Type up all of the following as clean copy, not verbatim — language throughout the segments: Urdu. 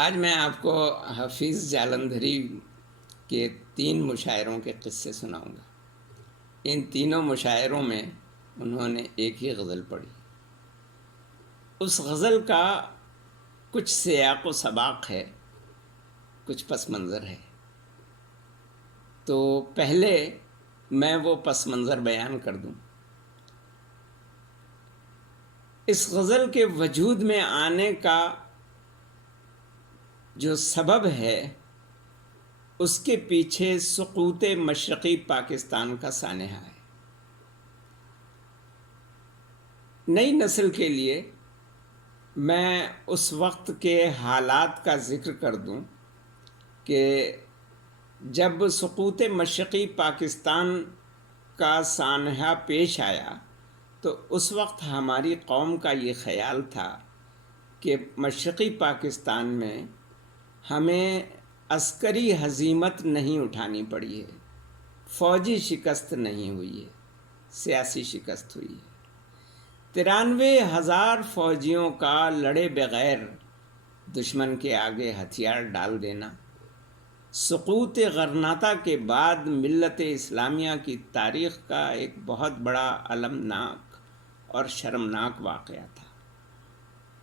آج میں آپ کو حفیظ جالندھری کے 3 مشاعروں کے قصے سناؤں گا۔ ان تینوں مشاعروں میں انہوں نے ایک ہی غزل پڑھی۔ اس غزل کا کچھ سیاق و سباق ہے، کچھ پس منظر ہے۔ تو پہلے میں وہ پس منظر بیان کر دوں۔ اس غزل کے وجود میں آنے کا جو سبب ہے، اس کے پیچھے سقوط مشرقی پاکستان کا سانحہ ہے۔ نئی نسل کے لیے میں اس وقت کے حالات کا ذکر کر دوں کہ جب سقوط مشرقی پاکستان کا سانحہ پیش آیا تو اس وقت ہماری قوم کا یہ خیال تھا کہ مشرقی پاکستان میں ہمیں عسکری ہزیمت نہیں اٹھانی پڑی ہے، فوجی شکست نہیں ہوئی ہے، سیاسی شکست ہوئی ہے۔ 93,000 فوجیوں کا لڑے بغیر دشمن کے آگے ہتھیار ڈال دینا سقوط غرناطہ کے بعد ملت اسلامیہ کی تاریخ کا ایک بہت بڑا المناک اور شرمناک واقعہ تھا۔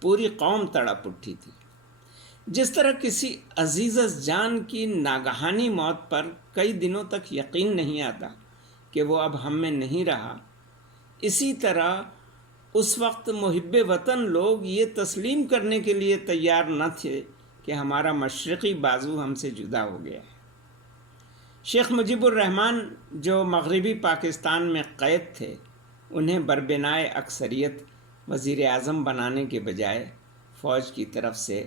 پوری قوم تڑپ اٹھی تھی۔ جس طرح کسی عزیز جان کی ناگہانی موت پر کئی دنوں تک یقین نہیں آتا کہ وہ اب ہم میں نہیں رہا، اسی طرح اس وقت محب وطن لوگ یہ تسلیم کرنے کے لیے تیار نہ تھے کہ ہمارا مشرقی بازو ہم سے جدا ہو گیا ہے۔ شیخ مجیب الرحمن جو مغربی پاکستان میں قید تھے، انہیں بربنائے اکثریت وزیر اعظم بنانے کے بجائے فوج کی طرف سے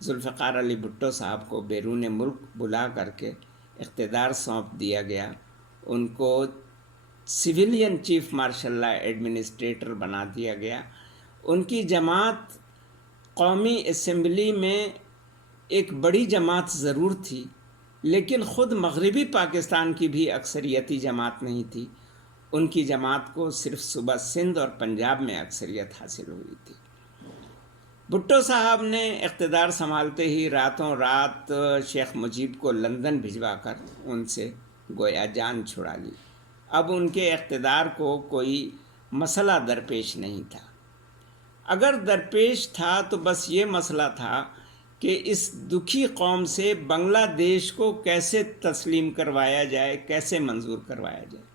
ذوالفقار علی بھٹو صاحب کو بیرون ملک بلا کر کے اقتدار سونپ دیا گیا۔ ان کو civilian chief martial law administrator بنا دیا گیا۔ ان کی جماعت قومی اسمبلی میں ایک بڑی جماعت ضرور تھی، لیکن خود مغربی پاکستان کی بھی اکثریتی جماعت نہیں تھی۔ ان کی جماعت کو صرف صوبہ سندھ اور پنجاب میں اکثریت حاصل ہوئی تھی۔ بھٹو صاحب نے اقتدار سنبھالتے ہی راتوں رات شیخ مجیب کو لندن بھجوا کر ان سے گویا جان چھڑا لی۔ اب ان کے اقتدار کو کوئی مسئلہ درپیش نہیں تھا۔ اگر درپیش تھا تو بس یہ مسئلہ تھا کہ اس دکھی قوم سے بنگلہ دیش کو کیسے تسلیم کروایا جائے، کیسے منظور کروایا جائے۔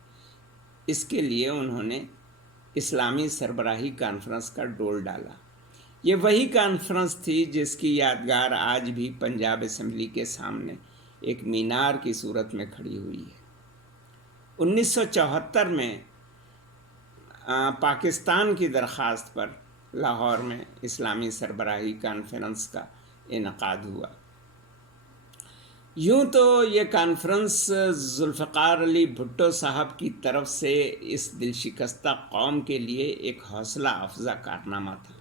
اس کے لیے انہوں نے اسلامی سربراہی کانفرنس کا ڈول ڈالا۔ یہ وہی کانفرنس تھی جس کی یادگار آج بھی پنجاب اسمبلی کے سامنے ایک مینار کی صورت میں کھڑی ہوئی ہے۔ 1974 میں پاکستان کی درخواست پر لاہور میں اسلامی سربراہی کانفرنس کا انعقاد ہوا۔ یوں تو یہ کانفرنس ذوالفقار علی بھٹو صاحب کی طرف سے اس دل شکستہ قوم کے لیے ایک حوصلہ افزا کارنامہ تھا،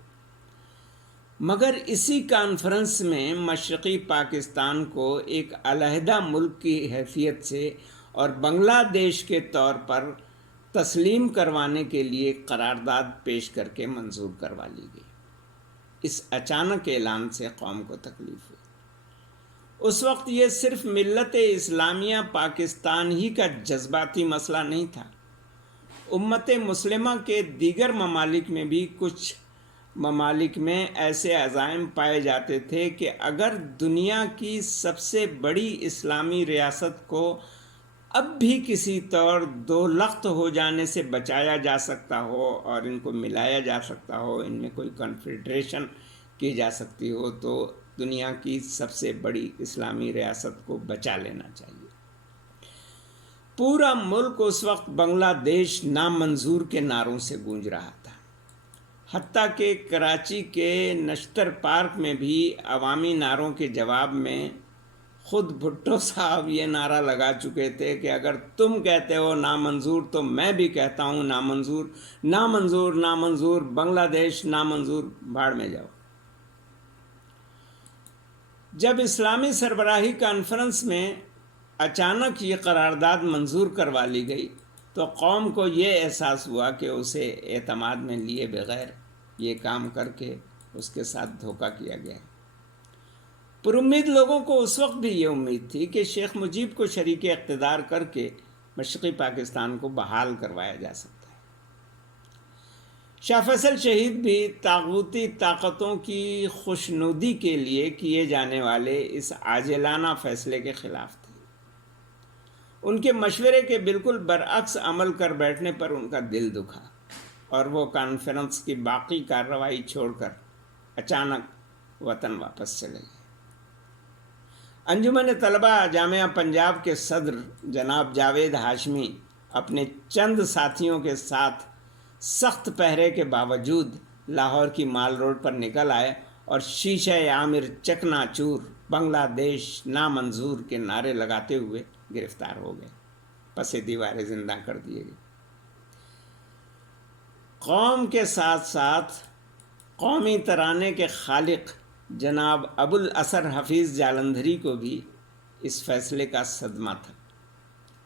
مگر اسی کانفرنس میں مشرقی پاکستان کو ایک علیحدہ ملک کی حیثیت سے اور بنگلہ دیش کے طور پر تسلیم کروانے کے لیے قرارداد پیش کر کے منظور کروا لی گئی۔ اس اچانک اعلان سے قوم کو تکلیف ہوئی۔ اس وقت یہ صرف ملت اسلامیہ پاکستان ہی کا جذباتی مسئلہ نہیں تھا۔ امت مسلمہ کے دیگر ممالک میں بھی کچھ ممالک میں ایسے عزائم پائے جاتے تھے کہ اگر دنیا کی سب سے بڑی اسلامی ریاست کو اب بھی کسی طور دو لخت ہو جانے سے بچایا جا سکتا ہو اور ان کو ملایا جا سکتا ہو، ان میں کوئی کنفیڈریشن کی جا سکتی ہو، تو دنیا کی سب سے بڑی اسلامی ریاست کو بچا لینا چاہیے۔ پورا ملک اس وقت بنگلہ دیش نامنظور کے نعروں سے گونج رہا تھا۔ حتیٰ کہ کراچی کے نشتر پارک میں بھی عوامی نعروں کے جواب میں خود بھٹو صاحب یہ نعرہ لگا چکے تھے کہ اگر تم کہتے ہو نامنظور تو میں بھی کہتا ہوں نامنظور، نامنظور، نامنظور، بنگلہ دیش نامنظور، بھاڑ میں جاؤ۔ جب اسلامی سربراہی کانفرنس میں اچانک یہ قرارداد منظور کروا لی گئی تو قوم کو یہ احساس ہوا کہ اسے اعتماد میں لیے بغیر یہ کام کر کے اس کے ساتھ دھوکہ کیا گیا۔ پر امید لوگوں کو اس وقت بھی یہ امید تھی کہ شیخ مجیب کو شریک اقتدار کر کے مشرقی پاکستان کو بحال کروایا جا سکتا ہے۔ شاہ فیصل شہید بھی طاغوتی طاقتوں کی خوشنودی کے لیے کیے جانے والے اس عاجلانہ فیصلے کے خلاف تھے۔ ان کے مشورے کے بالکل برعکس عمل کر بیٹھنے پر ان کا دل دکھا اور وہ کانفرنس کی باقی کارروائی چھوڑ کر اچانک وطن واپس چلے گئے۔ انجمن طلبہ جامعہ پنجاب کے صدر جناب جاوید ہاشمی اپنے چند ساتھیوں کے ساتھ سخت پہرے کے باوجود لاہور کی مال روڈ پر نکل آئے اور شیشہ عامر چکنا چور، بنگلہ دیش نامنظور کے نعرے لگاتے ہوئے گرفتار ہو گئے، پس دیوار زندہ کر دیے گئے۔ قوم کے ساتھ ساتھ قومی ترانے کے خالق جناب ابو الاثر حفیظ جالندھری کو بھی اس فیصلے کا صدمہ تھا۔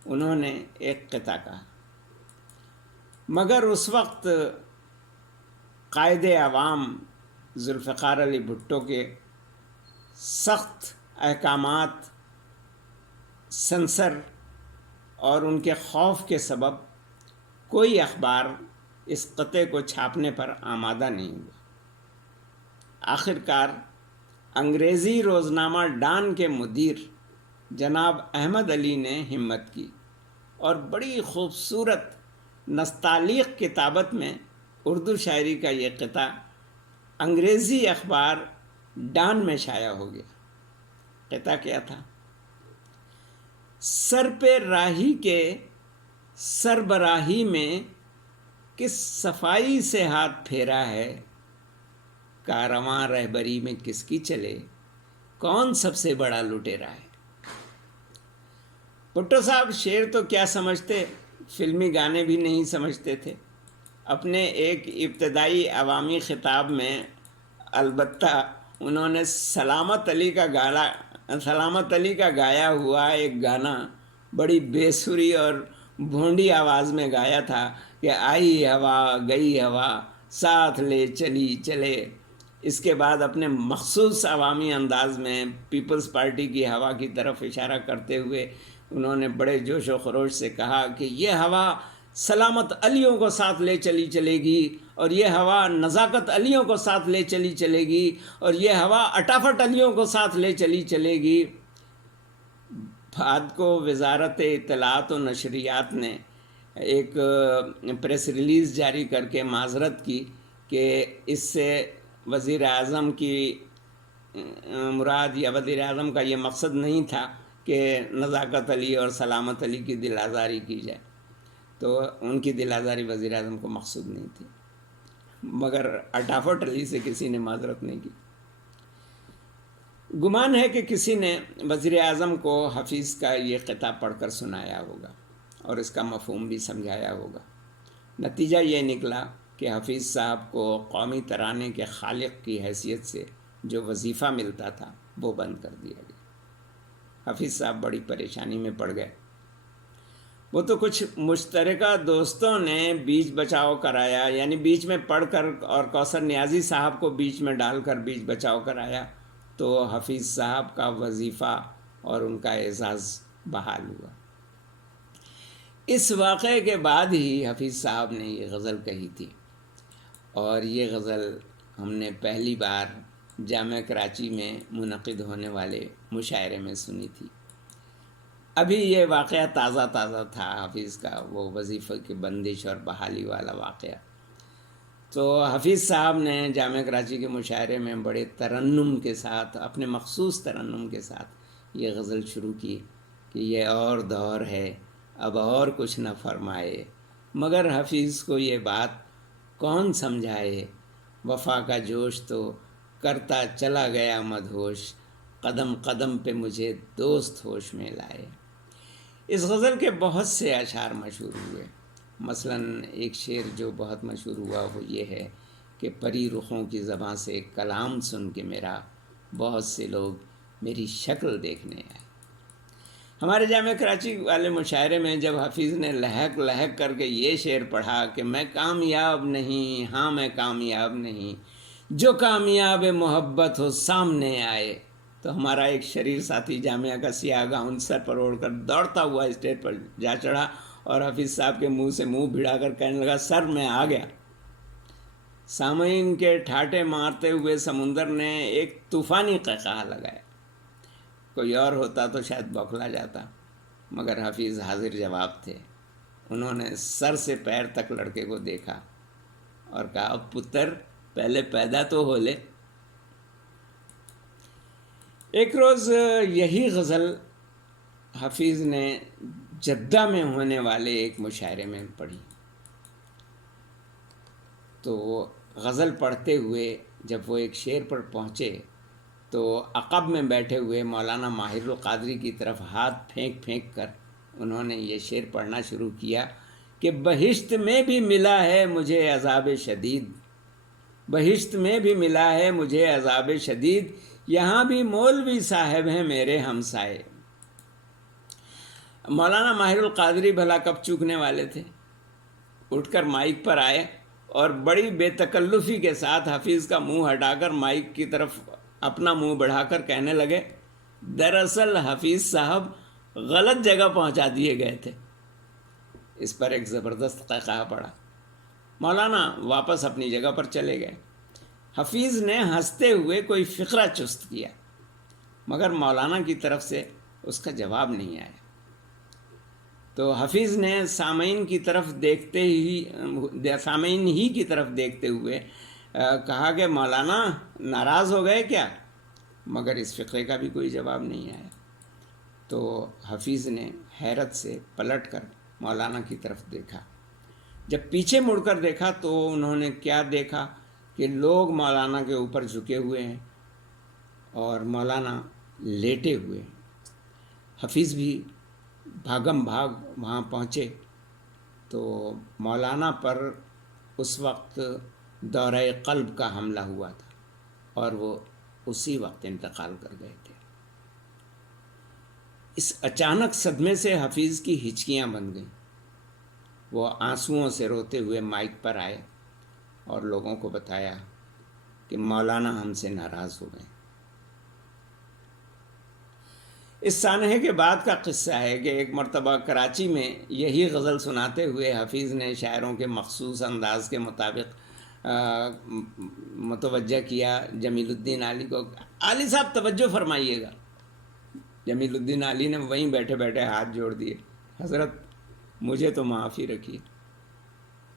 انہوں نے ایک قطعہ کہا، مگر اس وقت قائد عوام ذوالفقار علی بھٹو کے سخت احکامات، سنسر اور ان کے خوف کے سبب کوئی اخبار اس قطعے کو چھاپنے پر آمادہ نہیں ہوا۔ آخرکار انگریزی روزنامہ ڈان کے مدیر جناب احمد علی نے ہمت کی اور بڑی خوبصورت نستعلیق کتابت میں اردو شاعری کا یہ قطعہ انگریزی اخبار ڈان میں شائع ہو گیا۔ قطعہ کیا تھا؟ سر پہ راہی کے سربراہی میں کس صفائی سے ہاتھ پھیرا ہے، کارواں رہبری میں کس کی چلے، کون سب سے بڑا لٹیرا ہے۔ بھٹو صاحب شعر تو کیا سمجھتے، فلمی گانے بھی نہیں سمجھتے تھے۔ اپنے ایک ابتدائی عوامی خطاب میں البتہ انہوں نے سلامت علی کا گایا ہوا ایک گانا بڑی بے سری اور بھونڈی آواز میں گایا تھا کہ آئی ہوا گئی ہوا ساتھ لے چلی چلے۔ اس کے بعد اپنے مخصوص عوامی انداز میں پیپلز پارٹی کی ہوا کی طرف اشارہ کرتے ہوئے انہوں نے بڑے جوش و خروش سے کہا کہ یہ ہوا سلامت علیوں کو ساتھ لے چلی چلے گی، اور یہ ہوا نزاکت علیوں کو ساتھ لے چلی چلے گی، اور یہ ہوا اٹافٹ علیوں کو ساتھ لے چلی چلے گی۔ بعد کو وزارت اطلاعات و نشریات نے ایک پریس ریلیز جاری کر کے معذرت کی کہ اس سے وزیر اعظم کی مراد یا وزیر اعظم کا یہ مقصد نہیں تھا کہ نزاکت علی اور سلامت علی کی دل آزاری کی جائے، تو ان کی دل آزاری وزیر اعظم کو مقصود نہیں تھی، مگر اٹافٹ علی سے کسی نے معذرت نہیں کی۔ گمان ہے کہ کسی نے وزیر اعظم کو حفیظ کا یہ قطعہ پڑھ کر سنایا ہوگا اور اس کا مفہوم بھی سمجھایا ہوگا۔ نتیجہ یہ نکلا کہ حفیظ صاحب کو قومی ترانے کے خالق کی حیثیت سے جو وظیفہ ملتا تھا وہ بند کر دیا گیا۔ حفیظ صاحب بڑی پریشانی میں پڑ گئے۔ وہ تو کچھ مشترکہ دوستوں نے بیچ بچاؤ کرایا، یعنی بیچ میں پڑھ کر اور کوثر نیازی صاحب کو بیچ میں ڈال کر بیچ بچاؤ کرایا، تو حفیظ صاحب کا وظیفہ اور ان کا اعزاز بحال ہوا۔ اس واقعے کے بعد ہی حفیظ صاحب نے یہ غزل کہی تھی، اور یہ غزل ہم نے پہلی بار جامعہ کراچی میں منعقد ہونے والے مشاعرے میں سنی تھی۔ ابھی یہ واقعہ تازہ تھا، حفیظ کا وہ وظیفہ کی بندش اور بحالی والا واقعہ۔ تو حفیظ صاحب نے جامعہ کراچی کے مشاعرے میں بڑے ترنم کے ساتھ، اپنے مخصوص ترنم کے ساتھ یہ غزل شروع کی کہ یہ اور دور ہے اب اور کچھ نہ فرمائے، مگر حفیظ کو یہ بات کون سمجھائے، وفا کا جوش تو کرتا چلا گیا مدہوش، قدم قدم پہ مجھے دوست ہوش میں لائے۔ اس غزل کے بہت سے اشعار مشہور ہوئے، مثلاً ایک شعر جو بہت مشہور ہوا وہ یہ ہے کہ پری رخوں کی زباں سے کلام سن کے میرا بہت سے لوگ میری شکل دیکھنے آئے۔ ہمارے جامعہ کراچی والے مشاعرے میں جب حفیظ نے لہک لہک کر کے یہ شعر پڑھا کہ میں کامیاب نہیں، ہاں میں کامیاب نہیں، جو کامیاب محبت ہو سامنے آئے، تو ہمارا ایک شریر ساتھی جامعہ کا سیاہ گاؤن سر پر اوڑھ کر دوڑتا ہوا اسٹیج پر جا چڑھا اور حفیظ صاحب کے منہ سے منہ بھڑا کر کہنے لگا، سر میں آ گیا۔ سامعین کے ٹھاٹے مارتے ہوئے سمندر نے ایک طوفانی قہقہہ لگایا۔ کوئی اور ہوتا تو شاید بوکھلا جاتا، مگر حفیظ حاضر جواب تھے۔ انہوں نے سر سے پیر تک لڑکے کو دیکھا اور کہا، پتر پہلے پیدا تو ہو لے۔ ایک روز یہی غزل حفیظ نے جدہ میں ہونے والے ایک مشاعرے میں پڑھی۔ تو غزل پڑھتے ہوئے جب وہ ایک شعر پر پہنچے تو عقب میں بیٹھے ہوئے مولانا ماہر القادری کی طرف ہاتھ پھینک پھینک کر انہوں نے یہ شعر پڑھنا شروع کیا کہ بہشت میں بھی ملا ہے مجھے عذاب شدید، بہشت میں بھی ملا ہے مجھے عذاب شدید، یہاں بھی مولوی صاحب ہیں میرے ہمسائے۔ مولانا ماہر القادری بھلا کب چوکنے والے تھے، اٹھ کر مائک پر آئے اور بڑی بے تکلفی کے ساتھ حفیظ کا منہ ہٹا کر مائک کی طرف اپنا منہ بڑھا کر کہنے لگے، دراصل حفیظ صاحب غلط جگہ پہنچا دیے گئے تھے۔ اس پر ایک زبردست قہقہہ پڑا۔ مولانا واپس اپنی جگہ پر چلے گئے۔ حفیظ نے ہنستے ہوئے کوئی فقرہ چست کیا، مگر مولانا کی طرف سے اس کا جواب نہیں آیا۔ تو حفیظ نے سامعین کی طرف دیکھتے ہوئے کہا کہ مولانا ناراض ہو گئے کیا؟ مگر اس فقرے کا بھی کوئی جواب نہیں آیا۔ تو حفیظ نے حیرت سے پلٹ کر مولانا کی طرف دیکھا۔ جب پیچھے مڑ کر دیکھا تو انہوں نے کیا دیکھا کہ لوگ مولانا کے اوپر جھکے ہوئے ہیں اور مولانا لیٹے ہوئے ہیں۔ حفیظ بھی بھاگم بھاگ وہاں پہنچے تو مولانا پر اس وقت دورہ قلب کا حملہ ہوا تھا اور وہ اسی وقت انتقال کر گئے تھے۔ اس اچانک صدمے سے حفیظ کی ہچکیاں بن گئیں۔ وہ آنسوؤں سے روتے ہوئے مائک پر آئے اور لوگوں کو بتایا کہ مولانا ہم سے ناراض ہو گئے۔ اس سانحے کے بعد کا قصہ ہے کہ ایک مرتبہ کراچی میں یہی غزل سناتے ہوئے حفیظ نے شاعروں کے مخصوص انداز کے مطابق متوجہ کیا جمیل الدین علی کو، علی صاحب توجہ فرمائیے گا۔ جمیل الدین علی نے وہیں بیٹھے بیٹھے ہاتھ جوڑ دیے، حضرت مجھے تو معافی رکھیے۔